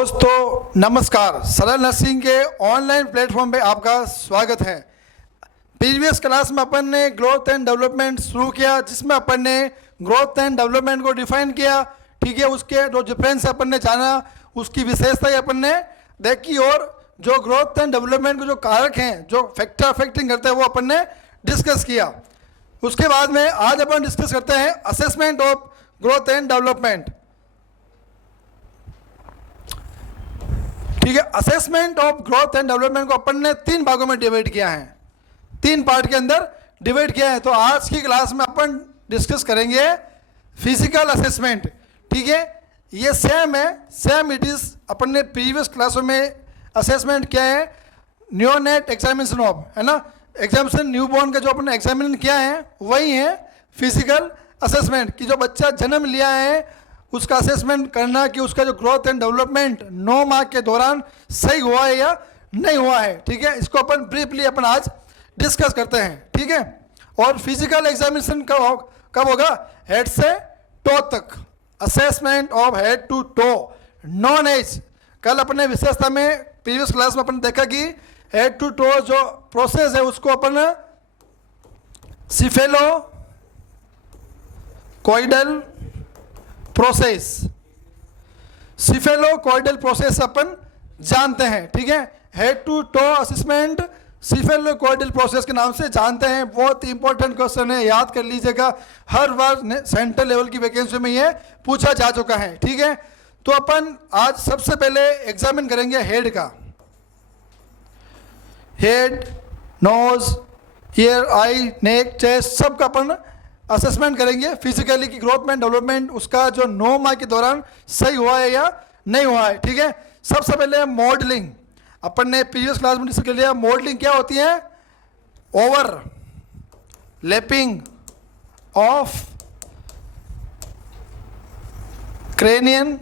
दोस्तों नमस्कार। सरल नर्सिंग के ऑनलाइन प्लेटफॉर्म पे आपका स्वागत है। प्रीवियस क्लास में अपन ने ग्रोथ एंड डेवलपमेंट शुरू किया, जिसमें अपन ने ग्रोथ एंड डेवलपमेंट को डिफाइन किया। ठीक है, उसके जो डिफरेंस अपन ने जाना, उसकी विशेषताएं अपन ने देखी, और जो ग्रोथ एंड डेवलपमेंट के जो कारक हैं, जो फैक्टर अफेक्टिंग करते हैं, वो अपन ने डिस्कस किया। उसके बाद में आज अपन डिस्कस करते हैं assessment of growth and development. ठीक है, assessment of growth and development को अपन ने 3 भागों में डिवाइड किया है, 3 पार्ट के अंदर डिवाइड किया है। तो आज की क्लास में अपन डिस्कस करेंगे फिजिकल असेसमेंट। ठीक है, ये सेम है, सेम इट इज अपन ने प्रीवियस क्लासों में असेसमेंट किया है। न्यूनेट एग्जामिनेशन ऑफ, है ना, एग्जामिनेशन न्यूबॉर्न का जो अपन ने एग्जामिनेशन किया है वही है फिजिकल असेसमेंट, कि जो बच्चा जन्म लिया है उसका असेसमेंट करना कि उसका जो ग्रोथ एंड डेवलपमेंट 9 माह के दौरान सही हुआ है या नहीं हुआ है। ठीक है, इसको अपन ब्रीफली अपन आज डिस्कस करते हैं। ठीक है, और फिजिकल एग्जामिनेशन कब होगा? हेड से टो तक, assessment of head to toe, non age. कल अपने विशेषता में प्रीवियस क्लास में अपन देखा कि हेड टू टो जो प्रोसेस है उसको अपन cephalocaudal process, cephalocaudal process अपन जानते हैं। ठीक है, head to toe assessment cephalocaudal process के नाम से जानते हैं। बहुत इंपॉर्टेंट क्वेश्चन है, याद कर लीजिएगा, हर बार सेंट्रल लेवल की वैकेंसी में ये पूछा जा चुका है। ठीक है, तो अपन आज सबसे पहले एग्जामिन करेंगे हेड का। हेड, नोज, ईयर, आई, नेक, चेस्ट, सबका अपन असेसमेंट करेंगे फिजिकली की ग्रोथ एंड डेवलपमेंट उसका जो 9 माह के दौरान सही हुआ है या नहीं हुआ है। ठीक है, सबसे पहले मॉडलिंग। अपन ने प्रीवियस क्लास में डिस्कस कर लिया, मॉडलिंग क्या होती है? Over lapping of cranium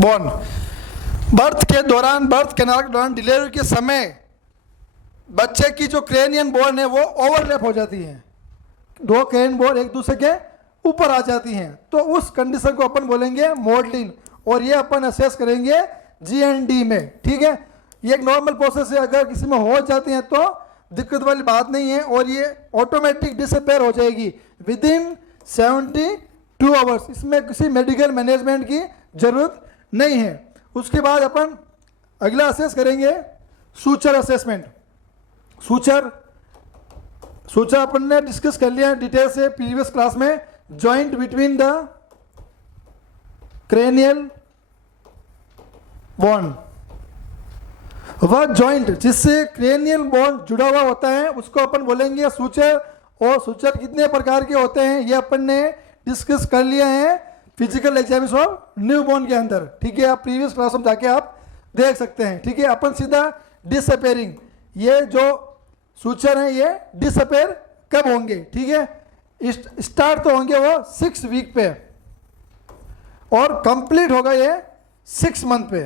bone. Birth के दौरान, बर्थ कैनाल के दौरान, डिलीवरी के समय बच्चे की जो क्रेनियन बोन है वो ओवरलैप हो जाती है, 2 क्रेनियन बोन एक दूसरे के ऊपर आ जाती हैं, तो उस कंडीशन को अपन बोलेंगे मॉडलिंग, और ये अपन असेस करेंगे जीएनडी में। ठीक है, ये एक नॉर्मल प्रोसेस है, अगर किसी में हो जाती हैं तो दिक्कत वाली बात नहीं है, और ये ऑटोमेटिक डिसअपेयर हो जाएगी विद इन 72 आवर्स। इसमें किसी मेडिकल मैनेजमेंट की जरूरत नहीं है। उसके बाद अपन अगला असेस करेंगे सूचर असेसमेंट। सूचर अपन ने डिस्कस कर लिया डिटेल से प्रीवियस क्लास में। Joint between the cranial bone, वह जॉइंट जिससे क्रेनियल बोन जुड़ा हुआ होता है उसको अपन बोलेंगे सूचर। और सूचर कितने प्रकार के होते हैं ये अपन ने डिस्कस कर लिया है फिजिकल एग्जामिनेशन ऑफ न्यूबॉर्न के अंदर। ठीक है, आप प्रीवियस क्लास में जाके आप देख सकते हैं। ठीक है, अपन सीधा डिसअपेयरिंग, ये जो सूचर हैं ये डिसअपेयर कब होंगे? ठीक है, स्टार्ट तो होंगे वो 6 वीक पे, और कंप्लीट होगा ये 6 मंथ पे।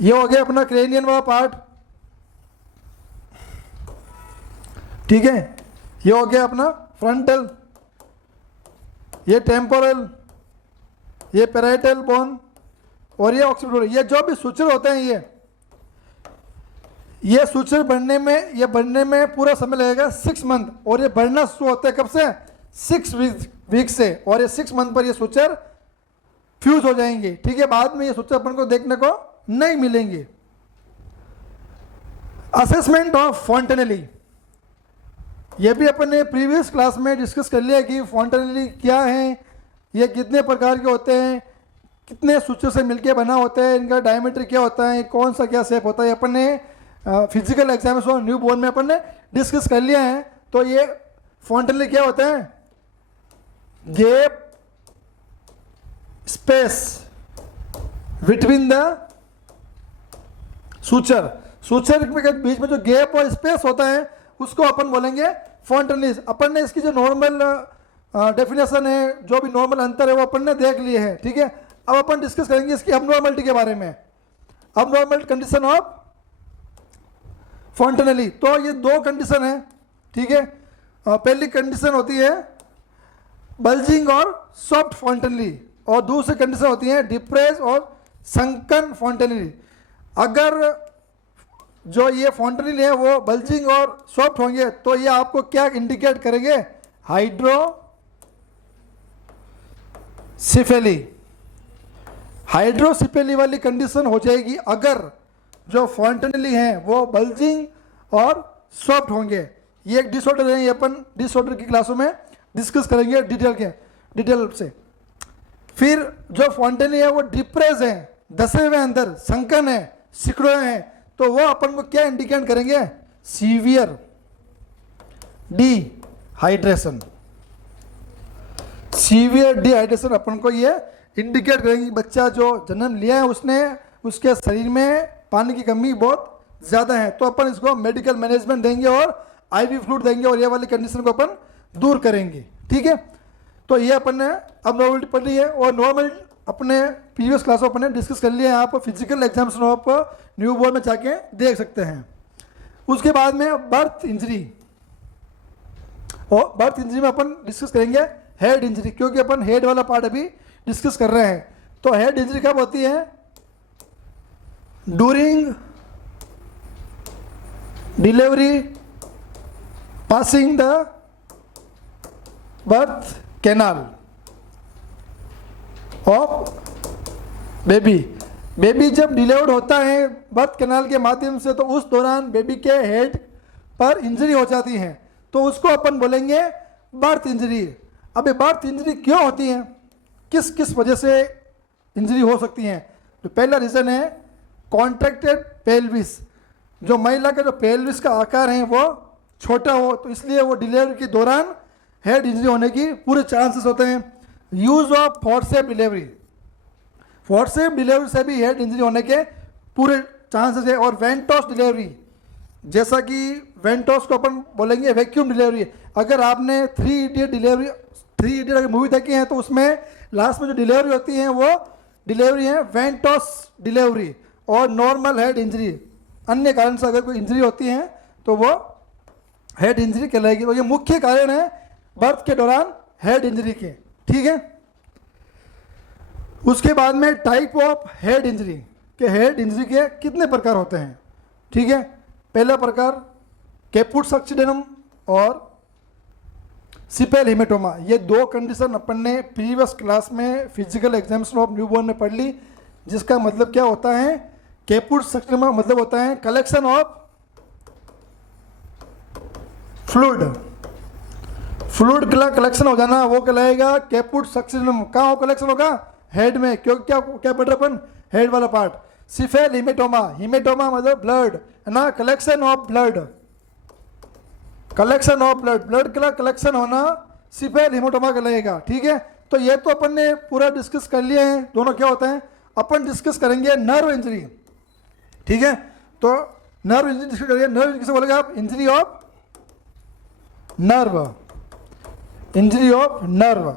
ये हो गया अपना क्रेनियन वाला पार्ट। ठीक है, ये हो गया अपना फ्रंटल, ये टेम्पोरल, ये पैराइटल बोन, और ये ऑक्सीपिटल। ये जो भी सूचर होते हैं ये सूचर बनने में पूरा समय लगेगा 6 मंथ, और ये बढ़ना शुरू होता है कब से? 6 वीक से, और ये 6 मंथ पर ये सूचर फ्यूज हो जाएंगे। ठीक है, बाद में ये सूचर अपन को देखने को नहीं मिलेंगे। असेसमेंट ऑफ फॉन्टेनेली, ये भी अपन ने प्रीवियस क्लास में डिस्कस कर लिया कि फॉन्टेनेली क्या है, ये कितने प्रकार के होते हैं, कितने सूचर से मिलके बना होता है, इनका डायमीटर क्या होता है, कौन सा क्या शेप होता है, अपन ने फिजिकल एग्जामिनेशन न्यू बोर्न में अपन ने डिस्कस कर लिया है। तो ये फॉन्टेनेली क्या होता है? Gap space between the suture के बीच में जो गैप और स्पेस होता है उसको अपन बोलेंगे फॉन्टेनेली। अपन ने इसकी जो नॉर्मल डेफिनेशन है, जो भी नॉर्मल अंतर है वो अपन ने देख लिए हैं। ठीक है, अब अपन डिस्कस करेंगे इसकी अबनॉर्मलिटी के बारे में, अबनॉर्मल कंडीशन ऑफ फॉन्टेनेली। तो ये 2 कंडीशन है। ठीक है, पहली कंडीशन होती है बल्जिंग और सॉफ्ट फॉन्टेनली, और दूसरी कंडीशन होती है डिप्रेस और संकन फॉन्टेनली। अगर जो ये फॉन्टेनली है वो बल्जिंग और सॉफ्ट होंगे तो ये आपको क्या इंडिकेट करेंगे, हाइड्रोसिफेली। हाइड्रोसिफेली वाली कंडीशन हो जाएगी अगर जो फॉन्टेनली हैं वो बल्जिंग और सॉफ्ट होंगे। ये एक डिसऑर्डर है, ये अपन डिसऑर्डर की क्लासों में डिस्कस करेंगे डिटेल से। फिर जो फॉन्टेनली है वो डिप्रेस है, धसे हुए अंदर, संकन है, सिकुड़े हैं, तो वो अपन को क्या इंडिकेट करेंगे, सीवियर डिहाइड्रेशन। सीवियर डिहाइड्रेशन अपन को ये इंडिकेट करेंगे बच्चा जो जन्म लिया है उसने, उसके शरीर में पानी की कमी बहुत ज़्यादा है, तो अपन इसको मेडिकल मैनेजमेंट देंगे और आईवी फ्लूइड देंगे और ये वाली कंडीशन को अपन दूर करेंगे। ठीक है, तो ये अपन ने अब नॉर्मलिटी पढ़ ली है, और नॉर्मल अपने प्रीवियस क्लासों अपन ने डिस्कस कर लिया है, आप फिजिकल एग्जामिनेशन आप न्यू बोर्न में जाके देख सकते हैं। उसके बाद में बर्थ इंजरी, और बर्थ इंजरी में अपन डिस्कस करेंगे हेड इंजरी, क्योंकि अपन हेड वाला पार्ट अभी डिस्कस कर रहे हैं। तो हेड इंजरी कब होती है, during delivery passing the birth canal of baby. Baby जब डिलीवर्ड होता है बर्थ कैनाल के माध्यम से, तो उस दौरान बेबी के हेड पर इंजरी हो जाती है, तो उसको अपन बोलेंगे बर्थ इंजरी। अब ये बर्थ इंजरी क्यों होती है, किस किस वजह से इंजरी हो सकती है, तो पहला रीज़न है कॉन्ट्रैक्टेड पेल्विस। जो महिला का जो पेल्विस का आकार है वो छोटा हो, तो इसलिए वो डिलीवरी के दौरान हेड इंजरी होने की पूरे चांसेस होते हैं। Use of forcep delivery, forcep delivery से भी हेड इंजरी होने के पूरे चांसेस है। और वेंटोस डिलीवरी, जैसा कि वेंटोस को अपन बोलेंगे वैक्यूम डिलीवरी। अगर आपने 3 इडियट अगर मूवी देखी है तो उसमें लास्ट में जो डिलीवरी होती है वो डिलीवरी है वेंटोस डिलीवरी। और नॉर्मल हेड इंजरी, अन्य कारण से अगर कोई इंजरी होती है तो वो हेड इंजरी कहलाएगी। तो ये मुख्य कारण है बर्थ के दौरान हेड इंजरी के। ठीक है, उसके बाद में टाइप ऑफ हेड इंजरी, के हेड इंजरी के कितने प्रकार होते हैं। ठीक है, पहला प्रकार कैपुट सक्सिडेनम और सिपेल हेमेटोमा। ये दो कंडीशन अपन ने प्रीवियस क्लास में फिजिकल एग्जामिनेशन ऑफ न्यूबॉर्न में पढ़ ली, जिसका मतलब क्या होता है, कैपुट सक्सिडेनम मतलब होता है कलेक्शन ऑफ फ्लूइड का कलेक्शन हो जाना, वो कहलाएगा कैपुट सक्सिडेनम। कहाँ हो कलेक्शन होगा, हेड में, क्योंकि क्या पढ़ रहे अपन, हेड वाला पार्ट। सिफेल हिमेटोमा, हिमेटोमा मतलब ब्लड है ना, collection of blood, collection of blood, blood का कलेक्शन होना सिफेल हिमेटोमा कहलाएगा। ठीक है, तो ये तो अपन ने पूरा डिस्कस कर लिए हैं, दोनों क्या होते हैं। अपन डिस्कस करेंगे नर्व इंजरी। ठीक है, तो नर्व इंजरी डिस्कस करेंगे। नर्व इंजरी किसे बोलेगा आप, injury of nerve, injury of nerve.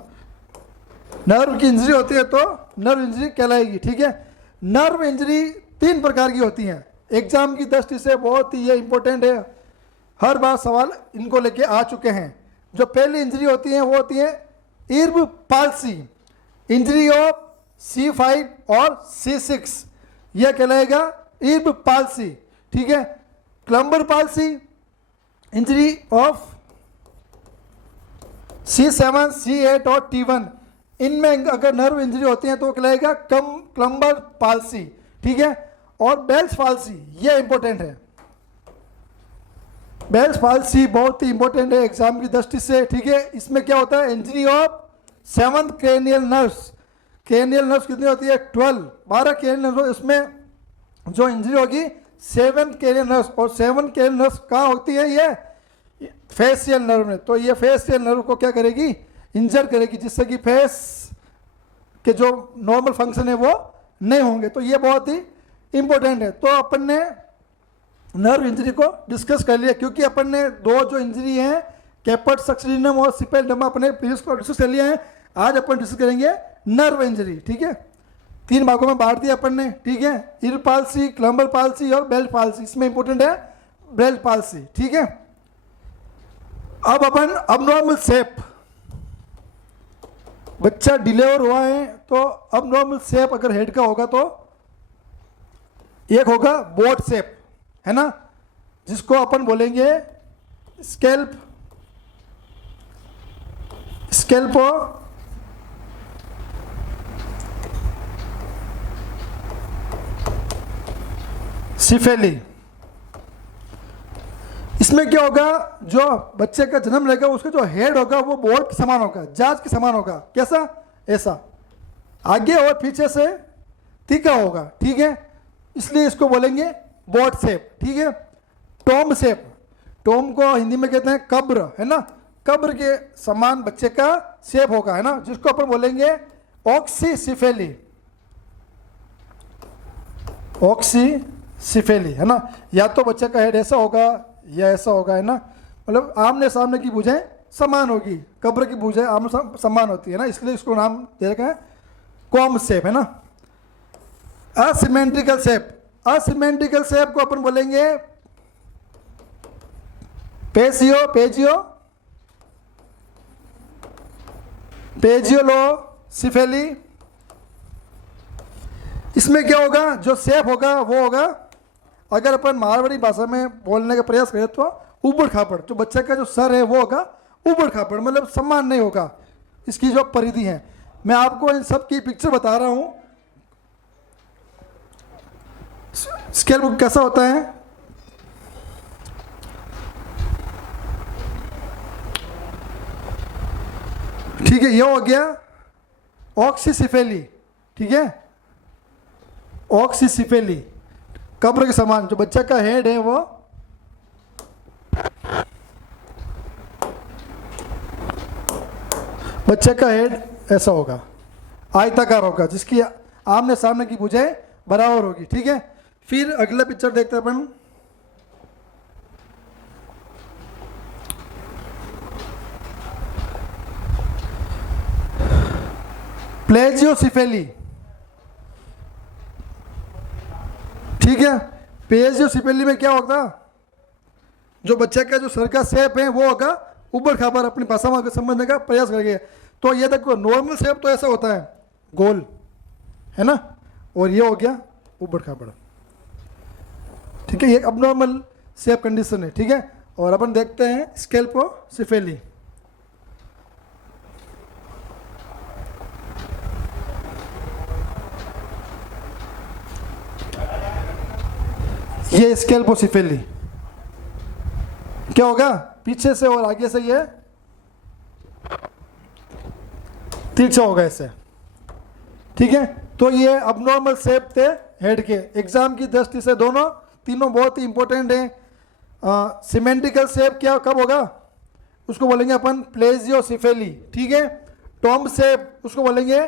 Nerve की इंजरी होती है तो नर्व इंजरी कहलाएगी। ठीक है, नर्व इंजरी 3 प्रकार की होती हैं, एग्जाम की दृष्टि से बहुत ही ये इंपॉर्टेंट है, हर बार सवाल इनको लेके आ चुके हैं। जो पहली इंजरी होती है वो होती है इर्ब पाल्सी, इंजरी ऑफ C5 और C6, यह कहलाएगा इर्ब पाल्सी। ठीक है, क्लम्बर palsy, injury of C7, C8 और T1, इनमें अगर नर्व इंजरी होती है तो कहलाएगा क्लम्बर पाल्सी। ठीक है, और बेल्स पाल्सी, ये इंपॉर्टेंट है, बेल्स पाल्सी बहुत ही इंपॉर्टेंट है एग्जाम की दृष्टि से। ठीक है, इसमें क्या होता है, injury of 7th cranial nerves. Cranial nerves कितनी होती है, 12 क्रेनियल नर्व्स, उसमें जो इंजरी होगी 7 क्रेनियल नर्व्स, और 7 क्रेनियल नर्व्स कहाँ होती है, ये फेशियल नर्व में। तो ये फेशियल नर्व को क्या करेगी, इंजर करेगी, जिससे कि फेस के जो नॉर्मल फंक्शन है वो नहीं होंगे। तो ये बहुत ही इंपॉर्टेंट है। तो अपन ने नर्व इंजरी को डिस्कस कर लिया, क्योंकि अपन ने 2 जो इंजरी हैं कैपुट सक्सिडेनम और सिपेल अपने प्रीवियस को डिस्कस कर लिया है। आज अपन डिस्कस करेंगे नर्व इंजरी। ठीक है, 3 भागों में बांट दिया अपन ने। ठीक है, इर्ब पाल्सी, क्लम्बर पाल्सी और बेल्ट पाल्सी। इसमें इंपॉर्टेंट है बेल्ट पाल्सी। ठीक है, अब अपन अबनॉर्मल शेप, बच्चा डिलीवर हुआ है तो अब नॉर्मल शेप अगर हेड का होगा तो एक होगा बोट शेप, है ना, जिसको अपन बोलेंगे स्कैल्प सिफेली। इसमें क्या होगा, जो बच्चे का जन्म लेगा उसका जो हेड होगा वो बोर्ड के समान होगा, जहाज के समान होगा। कैसा? ऐसा, आगे और पीछे से तीखा होगा, ठीक है, इसलिए इसको बोलेंगे बोट शेप, ठीक है। टॉम शेप, टॉम को हिंदी में कहते हैं कब्र, है ना, कब्र के समान बच्चे का शेप होगा, है ना, जिसको अपन बोलेंगे ऑक्सीसिफेली, ऑक्सीसिफेली, है ना। या तो बच्चे का हेड ऐसा होगा या ऐसा होगा, है ना, मतलब आमने सामने की भुजाएं समान होगी, कब्र की भुजाएं आमने समान होती है ना, इसलिए इसको नाम दे रखा है कॉम शेप, है ना। असिमेट्रिकल शेप, असिमेट्रिकल शेप को अपन बोलेंगे पेजियोलोसिफेली। इसमें क्या होगा, जो शेप होगा वो होगा, अगर अपन मारवाड़ी भाषा में बोलने का प्रयास करें तो ऊबड़ खाबड़, जो बच्चे का जो सर है वो होगा ऊबड़ खाबड़, मतलब समान नहीं होगा, इसकी जो परिधि है। मैं आपको इन सब की पिक्चर बता रहा हूं, स्केल बुक कैसा होता है। ठीक है, ये हो गया ऑक्सीसिफेली, ठीक है, ऑक्सीसिफेली, कब्र के समान। जो बच्चा का हेड है वो बच्चे का हेड ऐसा होगा, आयताकार होगा, जिसकी आमने सामने की भुजाएं बराबर होगी, ठीक है। फिर अगला पिक्चर देखते हैं अपन, प्लेजियोसिफेली, ठीक है। प्लेजियोसिफेली में क्या होगा, जो बच्चे का जो सर का शेप है वो होगा ऊबड़ खाबड़, अपनी भाषा में समझने का प्रयास करेंगे। तो ये देखो, नॉर्मल शेप तो ऐसा होता है गोल, है ना, और ये हो गया ऊबड़ खाबड़, ठीक है, ये अबनॉर्मल शेप कंडीशन है, ठीक है। और अपन देखते हैं स्केल्पोसिफेली। ये स्केल्पोसिफेली क्या होगा, पीछे से और आगे से ये तिरछा होगा ऐसे, ठीक है। तो ये अबनॉर्मल शेप थे हेड के, एग्जाम की दृष्टि से तीनों बहुत ही इंपॉर्टेंट हैं। सिमेट्रिकल शेप क्या कब होगा, उसको बोलेंगे अपन प्लेजियोसिफेली, ठीक है। टॉम शेप उसको बोलेंगे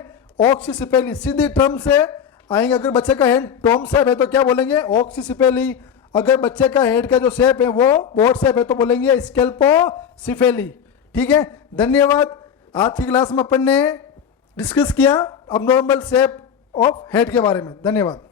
ऑक्सीसिफेली, सीधी टर्म से आएंगे। अगर बच्चे का हेड टॉम शेप है तो क्या बोलेंगे, ऑक्सीसिफेली। अगर बच्चे का हेड का जो शेप है वो बोट शेप है तो बोलेंगे स्केल्पोसिफेली, ठीक है। धन्यवाद। आज की क्लास में अपन ने डिस्कस किया अबनॉर्मल शेप ऑफ हेड के बारे में। धन्यवाद।